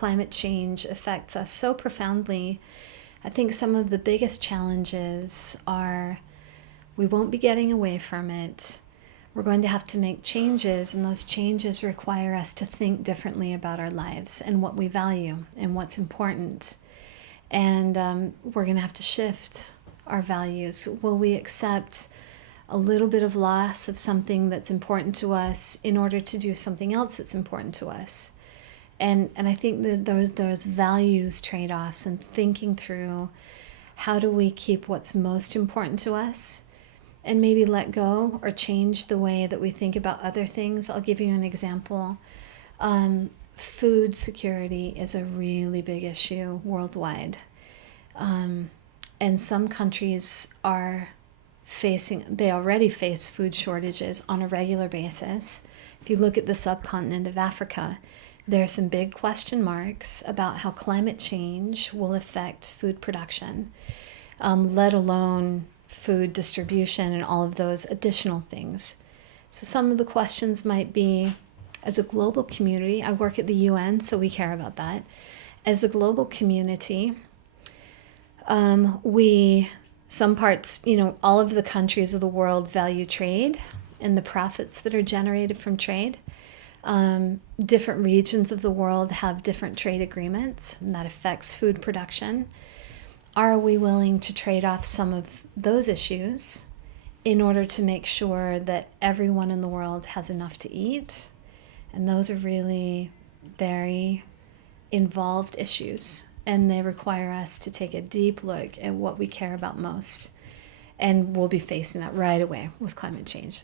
climate change affects us so profoundly. I think some of the biggest challenges are we won't be getting away from it. We're going to have to make changes, and those changes require us to think differently about our lives and what we value and what's important. And we're going to have to shift our values. Will we accept a little bit of loss of something that's important to us in order to do something else that's important to us? And I think that those values trade-offs and thinking through how do we keep what's most important to us and maybe let go or change the way that we think about other things. I'll give you an example. Food security is a really big issue worldwide. And some countries they already face food shortages on a regular basis. If you look at the subcontinent of Africa, there are some big question marks about how climate change will affect food production, let alone food distribution and all of those additional things. So some of the questions might be, as a global community, I work at the UN, so we care about that. As a global community, some parts, all of the countries of the world value trade and the profits that are generated from trade. Different regions of the world have different trade agreements, and that affects food production. Are we willing to trade off some of those issues in order to make sure that everyone in the world has enough to eat? And those are really very involved issues, and they require us to take a deep look at what we care about most. And we'll be facing that right away with climate change.